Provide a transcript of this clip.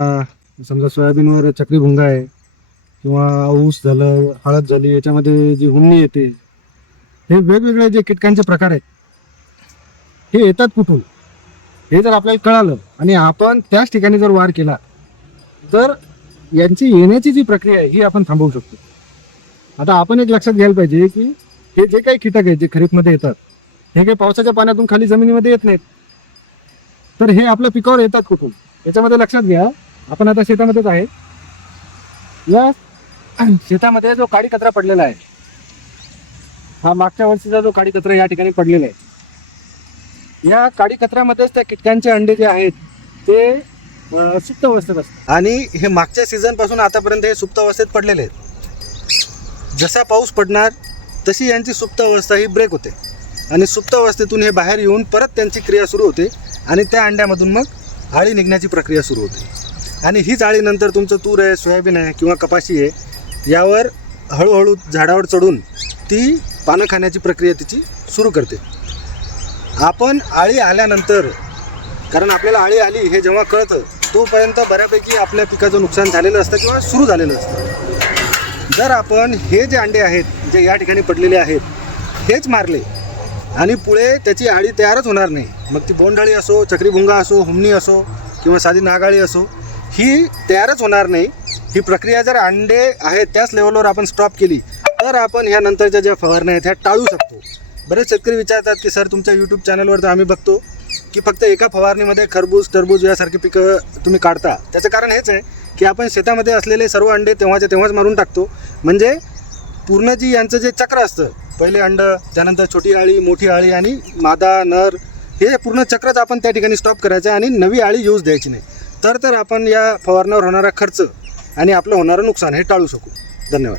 समजा सोयाबीनवर चक्री भुंगा आहे किंवा ऊस झालं हळद झाली याच्यामध्ये जी हुमणी येते हे वेगवेगळे जे कीटकांचे प्रकार आहेत हे येतात कुठून? हे जर आपल्याला कळालं आणि आपण त्याच ठिकाणी जर वार केला तर यांची येण्याची जी प्रक्रिया आहे ही आपण थांबवू शकतो. आता आपण एक लक्षात घ्यायला पाहिजे की हे जे काही कीटक आहेत जे खरीपमध्ये येतात हे काही पावसाच्या पाण्यातून खाली जमिनीमध्ये येत नाहीत. तर हे आपल्या पिकावर येतात कुठून? याच्यामध्ये लक्षात घ्या आपण आता शेतामध्येच आहे. या शेतामध्ये जो काडी कचरा पडलेला आहे हा मागच्या वर्षीचा जो काडी कचरा या ठिकाणी पडलेला आहे. या काडी कचऱ्यामध्येच त्या कीटकांचे अंडे जे आहेत ते सुप्त अवस्थेत असतात. आणि हे मागच्या सीझनपासून आतापर्यंत हे सुप्त अवस्थेत पडलेले आहेत. जसा पाऊस पडणार तशी यांची सुप्त अवस्था ही ब्रेक होते. आणि सुप्त अवस्थेतून हे बाहेर येऊन परत त्यांची क्रिया सुरू होते आणि त्या अंड्यामधून मग आळी निघण्याची प्रक्रिया सुरू होते. आणि हीच जाळीनंतर तुमचं तूर आहे सोयाबीन आहे किंवा कपाशी आहे यावर हळूहळू झाडावर चढून ती पानं खाण्याची प्रक्रिया तिची सुरू करते. आपण आळी आल्यानंतर कारण आपल्याला आळी आली हे जेव्हा कळतं तोपर्यंत बऱ्यापैकी आपल्या पिकाचं नुकसान झालेलं असतं किंवा सुरू झालेलं असतं. जर आपण हे जे अंडे आहेत जे या ठिकाणी पडलेले आहेत हेच मारले आणि पुढे त्याची आळी तयारच होणार नाही मग ती बोंडाळी असो चक्रीभुंगा असो हुमणी असो किंवा साधी नागाळी असो ही तयारच होणार नाही. ही प्रक्रिया जर अंडे आहेत त्याच लेवलवर आपण स्टॉप केली तर आपण ह्या नंतरच्या ज्या फवारण्या आहेत ह्या टाळू शकतो. बरेच शेतकरी विचारतात की सर तुमच्या यूट्यूब चॅनलवर तर आम्ही बघतो की फक्त एका फवारणीमध्ये खरबूज टरबूज यासारखी पिकं तुम्ही काढता. त्याचं कारण हेच आहे की आपण शेतामध्ये असलेले सर्व अंडे तेव्हाच्या तेव्हाच मारून टाकतो. म्हणजे पूर्ण जी यांचं जे चक्र असतं पहिले अंड त्यानंतर छोटी आळी मोठी आळी आणि मादा नर हे पूर्ण चक्रच आपण त्या ठिकाणी स्टॉप करायचं आहे आणि नवी आळी यूज द्यायची नाही. तर तर आपण या फवारण्यावर होणारा खर्च आणि आपलं होणारं नुकसान हे टाळू शकू. धन्यवाद.